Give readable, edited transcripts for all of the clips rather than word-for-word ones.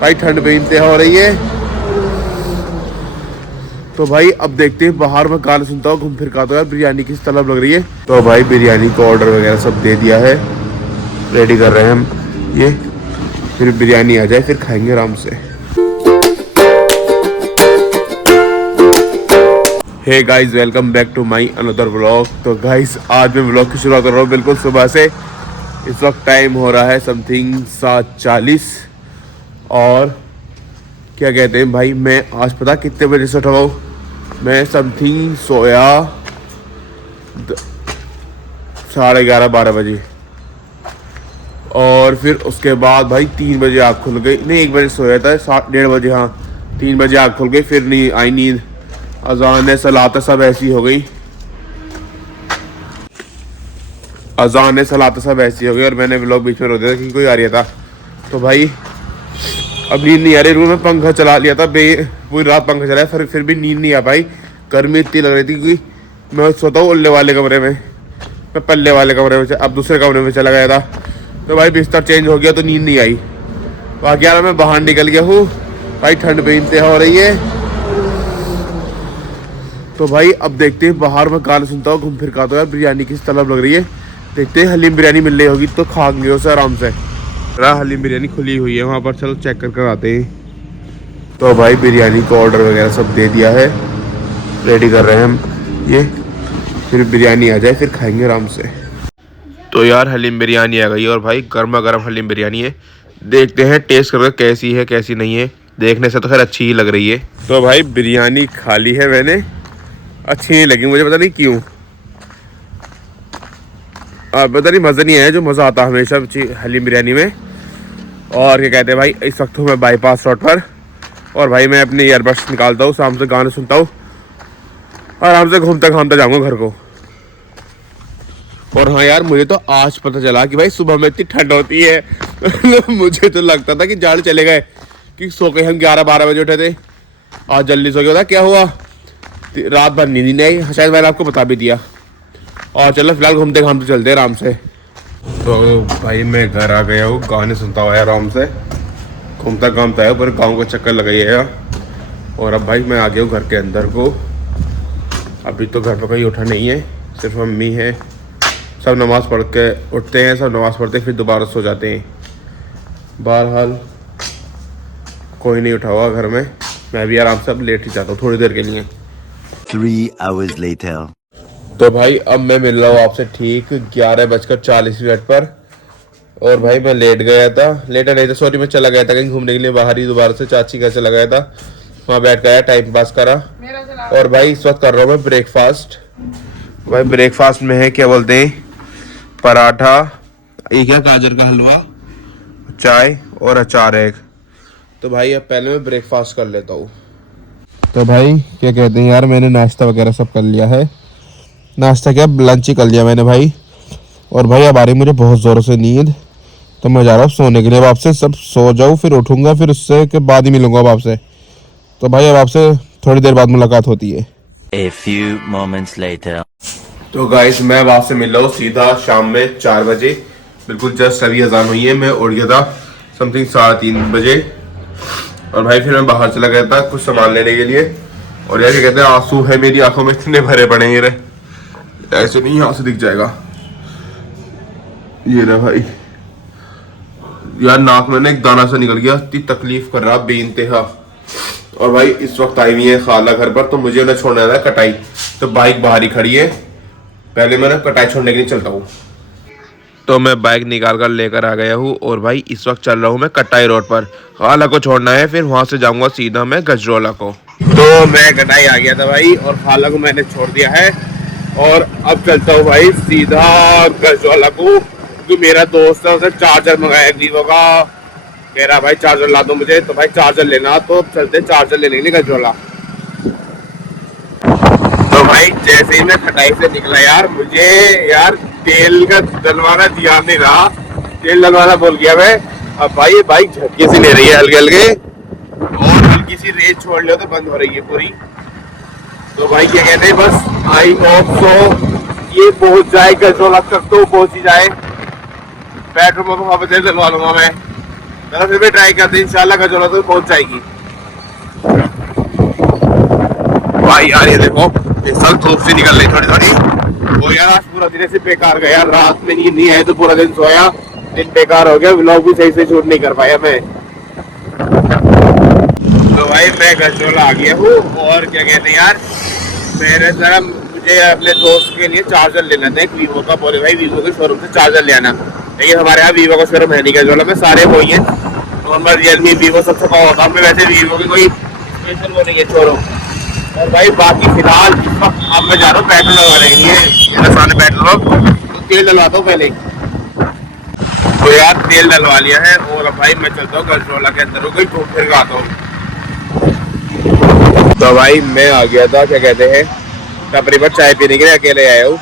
भाई ठंड पे इंतहा हो रही है। तो भाई अब देखते हैं, बाहर मैं गाना सुनता हूँ, घूम फिर का, तो यार बिरयानी की तलब लग रही है। तो भाई बिरयानी को ऑर्डर वगैरह सब दे दिया है, रेडी कर रहे हैं हम ये, फिर बिरयानी आ जाए फिर खाएंगे आराम से। Hey guys, welcome back to my another vlog. तो गाइस आज मैं व्लॉग की शुरुआत कर रहा हूँ बिल्कुल सुबह से। इस वक्त टाइम हो रहा है समथिंग 7:40 और क्या कहते हैं भाई, मैं आज पता कितने बजे से उठा हूँ। मैं समथिंग सोया 11:30-12 बजे, और फिर उसके बाद भाई 3 बजे आँख खुल गई। नहीं, 1 बजे सोया था, 1:30 बजे, हाँ 3 बजे आँख खुल गई, फिर नहीं आई नींद। अजान सलात सब ऐसी हो गई, अजान सलात सब ऐसी हो गई, और मैंने व्लॉग बीच में रोक दिया था क्योंकि कोई आ रहा था। तो भाई अब नींद नहीं आ रही, रूम में पंखा चला लिया था, पूरी रात पंखा चलाया, फिर भी नींद नहीं आ पाई। गर्मी इतनी लग रही थी क्योंकि मैं सोता हूँ उल्ले वाले कमरे में, मैं पल्ले वाले कमरे में, अब दूसरे कमरे में चला गया था। तो भाई बिस्तर चेंज हो गया तो नींद नहीं आई। बाकी यार मैं बाहर निकल गया हूँ, भाई ठंड पे इंतहा हो रही है। तो भाई अब देखते हैं, बाहर मैं गाना सुनता हूँ, घूम फिर का, तो यार बिरयानी की तलब लग रही है। देखते हैं हलीम बिरयानी मिल रही होगी तो खाएंगे उसे आराम से। हलीम बिरयानी खुली हुई है वहाँ पर, चलो चेक कर आते हैं। तो भाई बिरयानी को ऑर्डर वगैरह सब दे दिया है, रेडी कर रहे हैं हम ये, फिर बिरयानी आ जाए फिर खाएंगे आराम से। तो यार हलीम बिरयानी आ गई, और भाई गर्मा गर्म हलीम बिरयानी है। देखते हैं टेस्ट करके कैसी है कैसी नहीं है। देखने से तो खैर अच्छी ही लग रही है। तो भाई बिरयानी खा ली है मैंने, अच्छी नहीं लगी मुझे, पता नहीं क्यों। पता नहीं, मज़ा नहीं आया जो मज़ा आता हमेशा हलीम बिरयानी में। और क्या कहते हैं भाई, इस वक्त हूँ मैं बाईपास रोड पर, और भाई मैं अपने ईयरबड्स निकालता हूँ, शाम से गाने सुनता हूँ, आराम से घूमता घामता जाऊँगा घर को। और हाँ यार, मुझे तो आज पता चला कि भाई सुबह में इतनी ठंड होती है। मुझे तो लगता था कि जाड़ चले गए, कि सो के हम 11-12 बजे उठे थे, आज जल्दी सो गया था। क्या हुआ, रात भर नींद नहीं आई, शायद मैंने आपको बता भी दिया। और चलो फिलहाल घूमते घामते चलते आराम से। तो भाई मैं घर आ गया हूँ, गाने सुनता हुआ आराम से घूमता घामता है, पूरे गाँव का चक्कर लगाइएगा। और अब भाई मैं आ गया हूँ घर के अंदर को। अभी तो घर पर कोई उठा नहीं है, सिर्फ मम्मी है। सब नमाज़ पढ़ के उठते हैं, सब नमाज़ पढ़ते फिर दोबारा सो जाते हैं। बहरहाल कोई नहीं उठा हुआ घर में, मैं भी आराम से अब लेट ही जाता हूँ थोड़ी देर के लिए। 3 hours later. तो भाई अब मैं मिल रहा हूँ आपसे ठीक 11:40 पर। और भाई मैं लेट गया था, लेटा नहीं था सॉरी, मैं चला गया था कहीं घूमने के लिए बाहर ही, दोबारा से चाची घर चला गया था, वहाँ बैठ गया टाइम पास करा। और भाई इस वक्त कर रहा हूँ मैं ब्रेकफास्ट। भाई ब्रेकफास्ट में है क्या बोलते हैं, पराठा, ये क्या गाजर का हलवा, चाय और अचार एक। तो भाई अब पहले मैं ब्रेकफास्ट कर लेता हूँ। तो भाई क्या कहते हैं यार, मैंने नाश्ता वगैरह सब कर लिया है, नाश्ता क्या लंच ही कर लिया मैंने भाई। और भाई अब आ रही मुझे बहुत ज़ोरों से नींद, तो मैं जा रहा हूँ सोने के लिए। अब आपसे सब सो जाऊँ, फिर उठूँगा, फिर उससे के बाद ही मिलूँगा अब आपसे। तो भाई अब आपसे थोड़ी देर बाद मुलाकात होती है। A few moments later. तो गाइस मैं अब आपसे मिल रहा हूँ सीधा शाम में 4 बजे, बिल्कुल जस्ट अभी अजान हुई है। मैं उठ गया था समथिंग 3:30 बजे, और भाई फिर मैं बाहर चला गया था कुछ सामान लेने के लिए। और यार क्या कहते हैं, आंसू है मेरी आंखों में, इतने भरे पड़े हैं, ये ऐसे नहीं यहाँ से दिख जाएगा, ये रहा भाई। यार नाक में ना एक दाना सा निकल गया, इतनी तकलीफ कर रहा बेइंतहा। और भाई इस वक्त आई हुई है खाला घर पर, तो मुझे उन्हें छोड़ना है कटाई, तो बाइक बाहर ही खड़ी है, पहले मैं ना कटाई छोड़ने के लिए चलता हूँ। तो मैं बाइक निकाल कर लेकर आ गया हूँ, और भाई इस वक्त चल रहा हूँ मैं कटाई रोड पर, खाला को छोड़ना है, फिर वहाँ से जाऊँगा सीधा मैं गजरोला को। तो मैं कटाई आ गया था भाई, और खाला को मैंने छोड़ दिया है, और अब चलता हूँ भाई सीधा गजरोला को, क्योंकि मेरा दोस्त है उसने चार्जर मंगाया वीवो का, कह रहा भाई चार्जर ला दो मुझे, तो भाई चार्जर लेना, तो चलते चार्जर लेने के लिए गजरोला। तो भाई जैसे ही मैं खटाई से निकला यार, मुझे यार तेल का डलवाना ध्यान नहीं रहा, तेल डलवाना भूल गया मैं। अब भाई ये बाइक झटके से ले रही है हल्के हल्के, और हल्की सी रेस छोड़ लियो तो बंद हो रही है पूरी। तो भाई क्या कहते हैं, बस आई होप सो ये पहुंच जाए गजरोला तक, तो पहुंच ही जाए। पेट्रोल पंप वहाँ पे डलवा लूंगा मैं, चलो फिर भी ट्राई करते हैं, इंशाल्लाह गजोला तो पहुंच जाएगी। भाई यार ये देखो इस साल धूप से निकल रही थोड़ी थोड़ी। वो यार आज पूरा दिन ऐसे बेकार गया, रात में नींद नहीं आई तो पूरा दिन सोया, दिन बेकार हो गया, व्लॉग भी सही से शूट नहीं कर पाया मैं। तो भाई मैं गजोला आ गया हूँ और क्या कहते हैं यार, मेरे जरा मुझे अपने दोस्त के लिए चार्जर लेना था एक वीवो का। बोले भाई वीवो के शोरूम से चार्जर ले आना, लेकिन हमारे यहाँ वीवो का शोरूम है नहीं गजोला में, सारे वही है नॉर्मल रियलमी वीवो सबसे कम होता है, वैसे वीवो की कोई स्पेशल वो नहीं है शोरूम। और भाई बाकी फिलहाल इस वक्त अब मैं जा रहा हूँ पेट्रोल लगवाने के लिए, सामने पेट्रोल तो तेल डलवाता हूँ पहले। तो यार तेल डलवा लिया है और अब भाई मैं चलता हूँ गजरोला के अंदर कोई घूम फिर आता हूँ। तो भाई मैं आ गया था क्या कहते हैं टपरी पर चाय पीने के लिए, अकेले आया हूँ।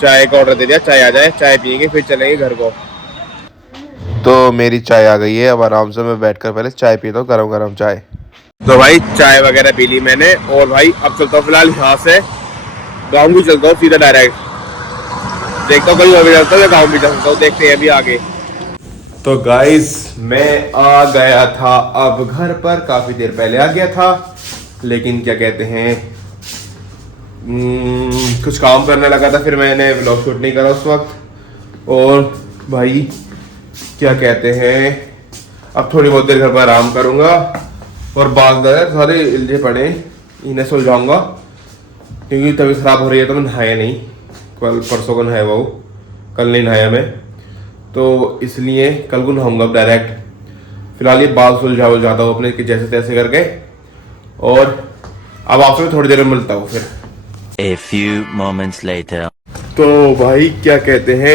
चाय का ऑर्डर दे दिया, चाय आ जाए, चाय पियेंगे फिर चलेंगे घर को। तो मेरी चाय आ गई है, अब आराम से मैं बैठकर पहले चाय पीता हूँ, गरम गरम चाय। तो भाई चाय वगैरह पी ली मैंने और भाई अब चलता हूँ फिलहाल यहाँ से गाँव भी चलता हूँ सीधा डायरेक्ट, देखता हूँ कहीं और भी चलता हूँ या गाँव भी चलता हूँ, देखते हैं अभी आगे। तो गाइस मैं आ गया था अब घर पर, काफ़ी देर पहले आ गया था, लेकिन क्या कहते हैं कुछ काम करने लगा था, फिर मैंने व्लॉग शूट नहीं करा उस वक्त। और भाई क्या कहते हैं अब थोड़ी बहुत देर घर पर आराम करूँगा और बाल सारे इल्जे पड़े इन्हें सो जाऊँगा, क्योंकि तबीयत ख़राब हो रही है। तो मैं नहाया नहीं, कल परसों को नहाया हुआ, कल नहीं नहाया मैं, तो इसलिए कल को नहाऊंगा डायरेक्ट। फिलहाल ये बाल सुलझा जाता हूँ अपने जैसे तैसे करके, और अब आपसे थोड़ी देर में मिलता हूँ फिर। A few moments later. तो भाई क्या कहते हैं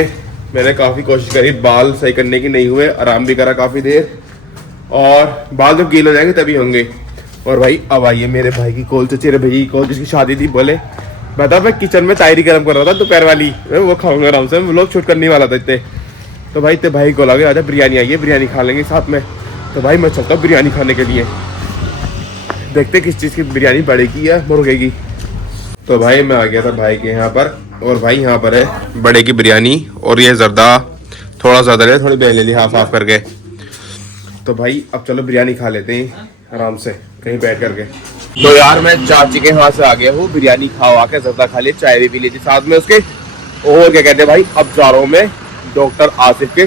मैंने काफ़ी कोशिश करी बाल सही करने की, नहीं हुए, आराम भी करा काफ़ी देर, और बाल जब गीले हो जाएंगे तभी होंगे। और भाई अब आइए मेरे भाई की कॉल, चचेरे भाई की कॉल, जिसकी शादी थी। बोले बता मैं किचन में तायरी गर्म कर रहा था दोपहर वाली, वो खाऊंगा आराम से, व्लॉग शूट करने वाला था इतने। तो भाई इतने भाई कॉल आ गया, आजा बिरयानी आई है, बिरयानी खा लेंगे साथ में। तो भाई मैं चलता हूँ बिरयानी खाने के लिए, देखते किस चीज़ की बिरयानी पड़ेगी या मुर्गे। तो भाई मैं आ गया था भाई के यहाँ पर, और भाई यहाँ पर है बड़े की बिरयानी, और ये जर्दा थोड़ा ज़्यादा ले, थोड़ी बेल ले ली हाफ हाफ करके। तो भाई अब चलो बिरयानी खा लेते हैं आराम से कहीं बैठ करके। तो यार मैं चाची के यहाँ से आ गया हूँ, बिरयानी खा के जर्दा खा लिया, चाय भी पी ली थी साथ में उसके। और क्या कहते हैं भाई अब जा रहा हूँ मैं डॉक्टर आसिफ के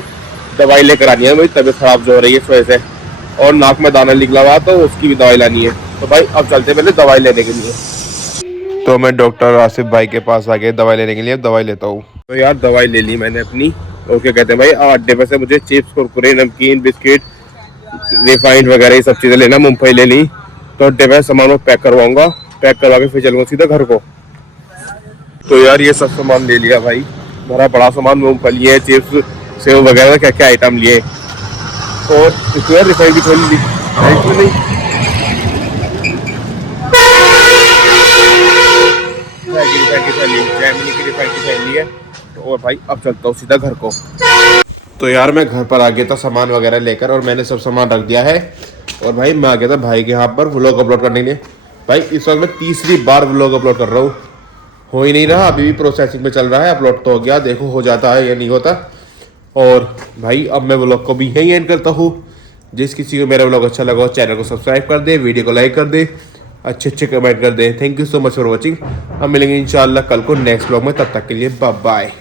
दवाई लेकर आनी है, मेरी तबीयत खराब जो हो रही है इस वजह से, और नाक में दाना निकला हुआ तो उसकी भी दवाई लानी है। तो भाई अब चलते पहले दवाई लेने के लिए। तो मैं डॉक्टर आसिफ भाई के पास आ गया दवाई लेने के लिए, दवाई लेता हूँ। तो यार दवाई ले ली मैंने अपनी, और क्या कहते हैं भाई अड्डे पे से मुझे चिप्स, कुरकुरे, नमकीन, बिस्किट, रिफाइंड वगैरह ये सब चीज़ें लेना, मूंगफली ले ली। तो अड्डे पे सामान पैक करवाऊंगा, पैक करवा के फिर चलूँगा सीधा घर को। तो यार ये सब सामान ले लिया भाई, बड़ा बड़ा सामान, मूंगफली है, चिप्स, सेव वगैरह, क्या क्या आइटम लिए। और इसमें रिफाइंड की थोड़ी ली है। और भाई अब चलता हूँ सीधा घर को। तो यार मैं घर पर आ गया था सामान वगैरह लेकर, और मैंने सब सामान रख दिया है। और भाई मैं आ गया था भाई के यहाँ पर व्लॉग अपलोड करने के लिए। भाई इस वक्त मैं तीसरी बार व्लॉग अपलोड कर रहा हूँ, हो ही नहीं रहा, अभी भी प्रोसेसिंग में चल रहा है। अपलोड तो हो गया, देखो हो जाता है या नहीं होता। और भाई अब मैं व्लॉग को भी यहीं एंड करता हूँ। जिस किसी को मेरा व्लॉग अच्छा लगा हो चैनल को सब्सक्राइब कर दे, वीडियो को लाइक कर दे, अच्छे कमेंट कर दे। Thank you so much for watching. हम मिलेंगे इंशाल्लाह कल को नेक्स्ट व्लॉग में, तब तक के लिए बाय बाय।